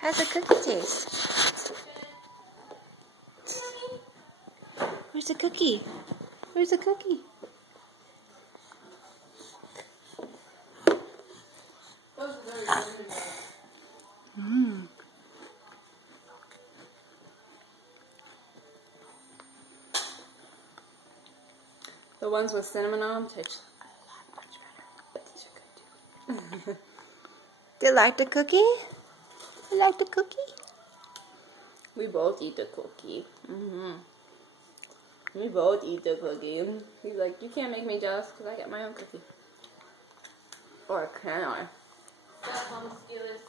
How's the cookie taste? Where's the cookie? Where's the cookie? Mmm. The ones with cinnamon on them taste a lot much better, but these are good too. Do you like the cookie? You like the cookie? We both eat the cookie. We both eat the cookie. He's like, you can't make me jealous because I get my own cookie. Or can I? Stop on the skewers.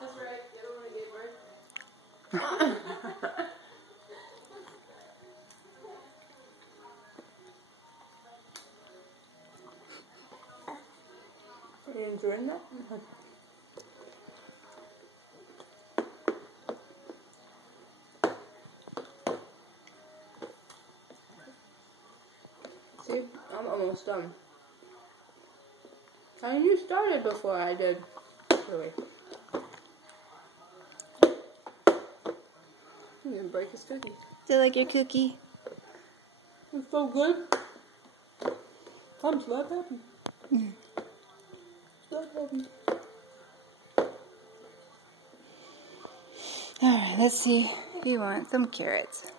That's right, you don't want to give birth. Are you enjoying that? See, I'm almost done. And you started before I did. Really. You didn't break his cookie. Do you like your cookie? It's so good. I'm so happy. So happy. Alright, let's see if you want some carrots.